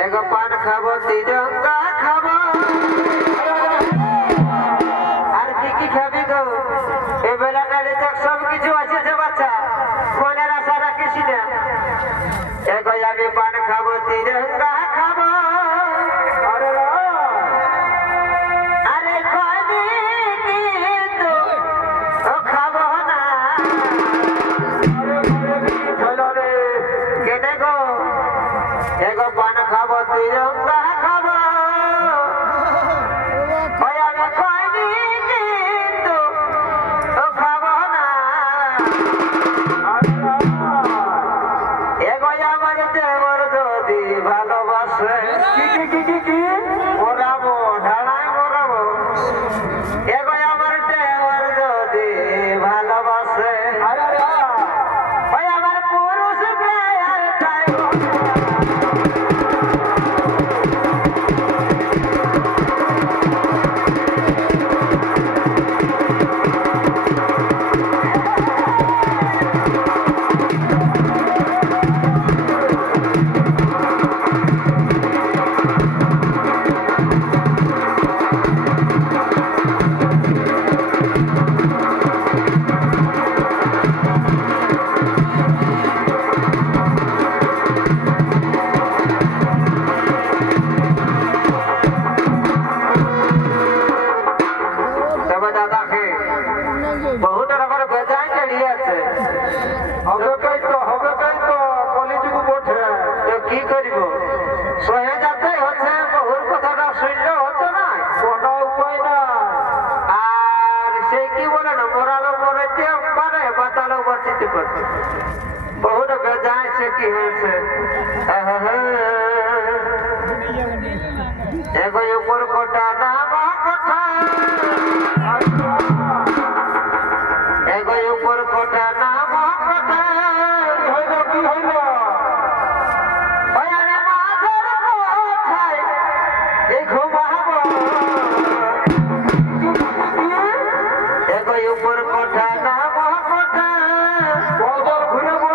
एगो पान खाबो तिरंगा खाबो আর কি খাবি গো এই বেলাটা দেখ সব কিছু আছে যে বাচ্চা কোনের আশা রাখিস না এগো আমি পান খাবো তিরঙ্গা খাবো আরে কইনি কিন্তু ও খাবো না চলো রে কেনে গো एगो पान खाबो तिरंगा खाबो ओय आगे कइनी किन्तु ओ खाबो ना एगो आमार देवर जदि भालोबासे की मोराबो ढालाय मोराबो एगो आमार देवर जदि भालोबासे अरे ओय आमार पुरुष प्यार चाइबो बहुत रकम बेजाय चढ़ी আছে হবে কই তো কলিযুগ বটে তো কি করিব সহে যাতে হচ্ছে বহুর কথাটা শুনলে হচ্ছে না কোনো উপায় না আর সেই কি বলে না মরালো মরতে পারে বাঁচালো বাঁচিতে পারে বহুত বেজায় সে কি হয়েছে এগো উপর কোটা না কোঠা एगो ऊपर कोटा नाम कोटा হইল কি হইল ওয়ারে মাঝের কোঠায় এই ঘুমাবো এগো ऊपर कोटा নাম কোটা বলবো ঘুরাবো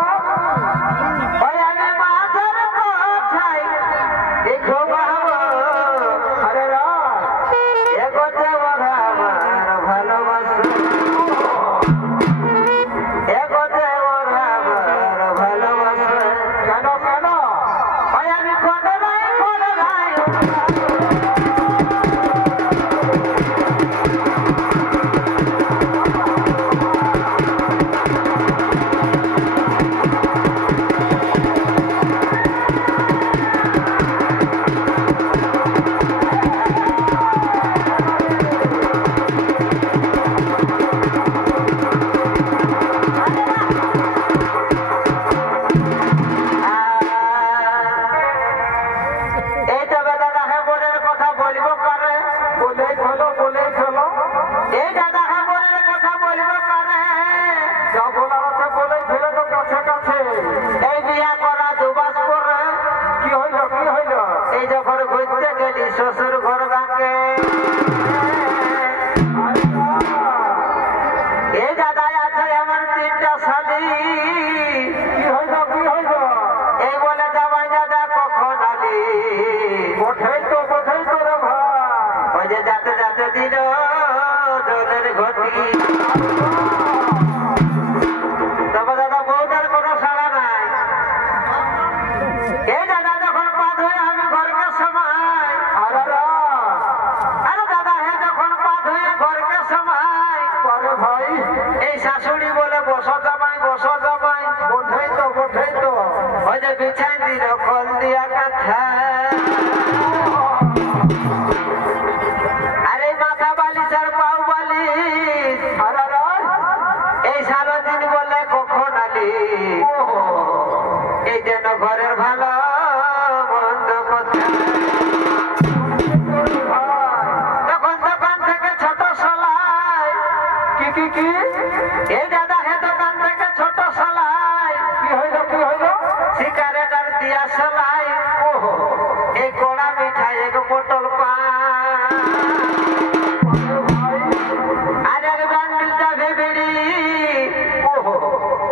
ওয়ারে মাঝের কোঠায় এই ঘুমাবো আরে রা এগো বিছাই দিল খোল দিয়া কাঁথা আরে মাথা বালিশ আর পাও বালিশ এই সারাদিন বলে কখন আলি এই যেন ঘরের ভালো মন্দ কথা তখন দোকান থেকে ছোট সলাই কি এই দাদা হে দোকান থেকে ছোট সলাই কি হইল সিগারেট আর দিয়া সলাই এই গোড়া মিঠাই এক বোতল পান আর এক বান্ডিল যাবে বিড়ি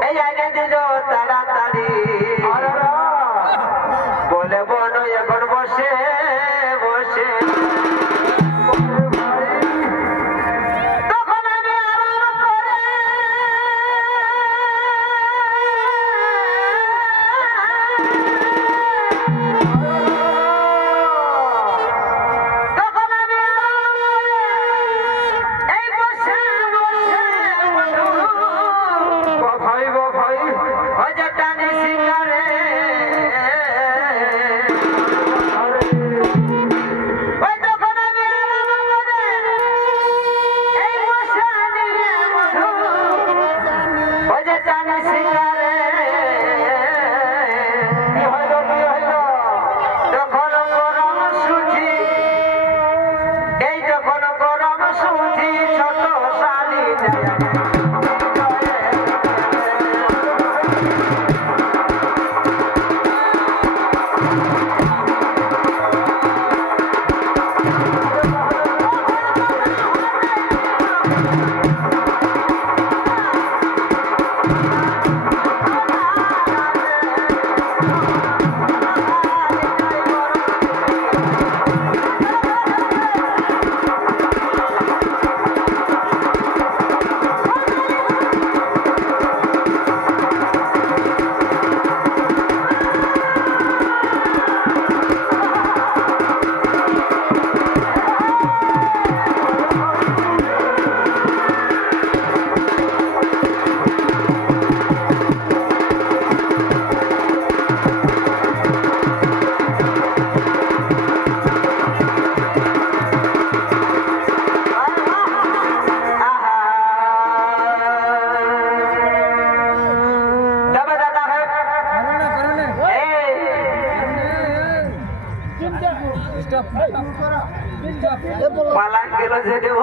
এই আইনে দিল তাড়াতাড়ি বলে বন এখন বসে বসে তখন আমি আরাম করে তখন আমি এই বসে ভাই ওই যে টানি সিঙ্গারে ওই তখন আমি আরাম করে এই বসে নিয়ে মধু ওই যে টানি সিঙ্গারে কি হইল তখন গরম সুজি এই যখন গরম সুজি ছোট শালি পালান গেল যে দেব